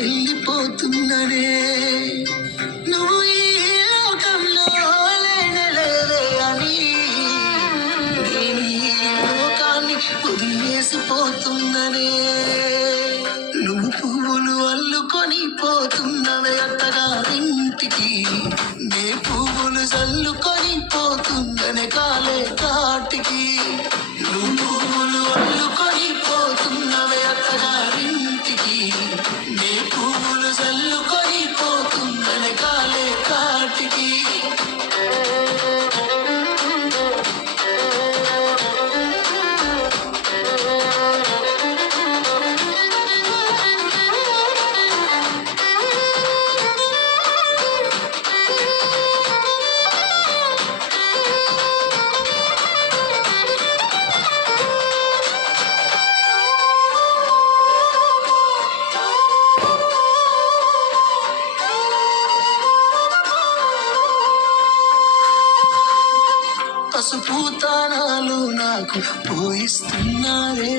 వెళ్ళిపోతున్ననే నువ్వు ఈ లోకంలో లేనలేవే అని నేను ఈ లోకాన్ని వదిలేసిపోతున్ననే నువ్వు పువ్వులు అల్లుకొని పోతున్నవే అత్తగారింటికి నే పువ్వులు చల్లుకొని పోతున్ననే కాలే కాటికి నువ్వు పువ్వులు అల్లుకొని పోతున్నవే అత్తగారింటికి నే పువ్వులు చల్లుకొని పోతున్ననే కాలే కాటికి పసుపు తానాలు నాకు పోయిస్తున్నారే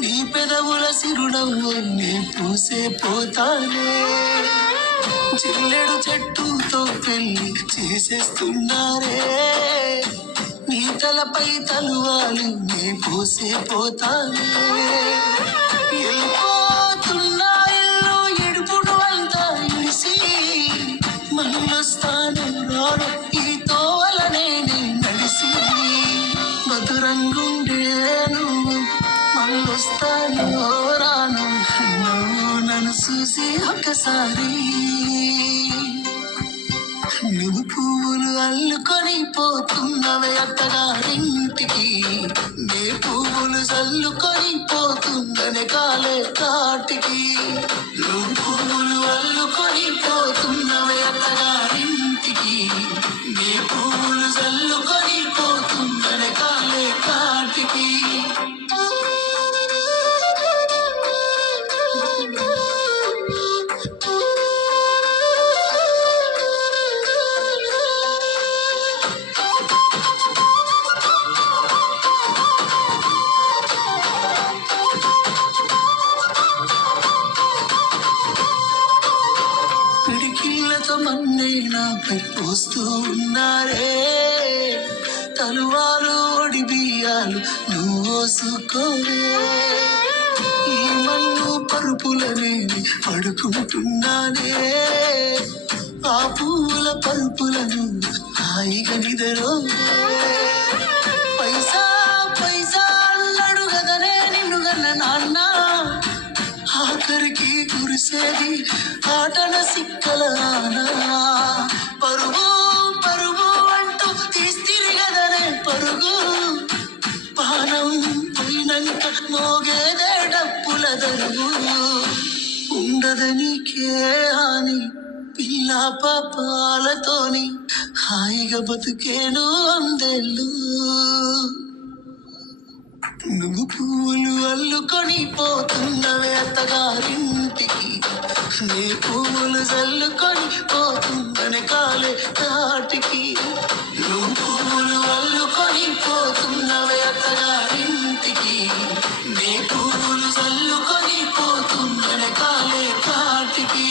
నీ పెదవుల సిరునవ్వు నే పూసే పోతానే జిల్లెడు చెట్టుతో పెళ్లి చేసేస్తున్నారే నీ తలపై తలువాలు నే పూసే పోతానే వెళ్ళిపోతున్నా ఇల్లు ఎడుపుడు అంతా ఇడిసి మళ్ళొస్తాను రాను ఈ తోవలనే నడిసి మధురంగుండే నువ్వు మళ్ళొస్తాను రాను నువ్వు నన్ను చూసి ఒకసారి నువ్వు పువ్వులు అల్లుకొని పోతున్నవే అత్తగారింటికి నే పువ్వులు చల్లుకొని పోతున్ననే కాలే కాటికి నువ్వు పువ్వులు అల్లుకొని పోతున్నవే అత్తగారింటికి నే పువ్వులు చల్లుకొని పోతున్ననే కాలే కాటికి పిడికిళ్ళతో మన్నే నాపై పోస్తూ ఉన్నారే తలువాలు ఒడి బియ్యాలు నువ్వు ఓసుకోవే ఈ మన్ను పరుపులనే పడుకుంటున్నానే ఆ పూల పరుపులను హాయిగా నిదరోవే పైసా పైసా అన్నాడు గదనే నిన్ను గన్న నాన్న ఆఖరికి కురిసేది ఆటల సిక్కల పరుగు పరుగు అంటూ తీస్తిరి గదనే పరుగు పానం పోయినంక మోగేదే డప్పుల దరుగు ఉండదనికే హాని పిల్ల పాపాలతోని హాయిగా బతుకేను అందేళ్ళు నువ్వు పువ్వులు అల్లుకొని పోతున్నవే అత్తగారింటికి నే పువ్వులు చల్లుకొని పోతున్ననే కాలే కాటికి నువ్వు పువ్వులు అల్లుకొని పోతున్నవే అత్తగారింటికి నే పువ్వులు చల్లుకొని పోతున్ననే కాలే కాటికి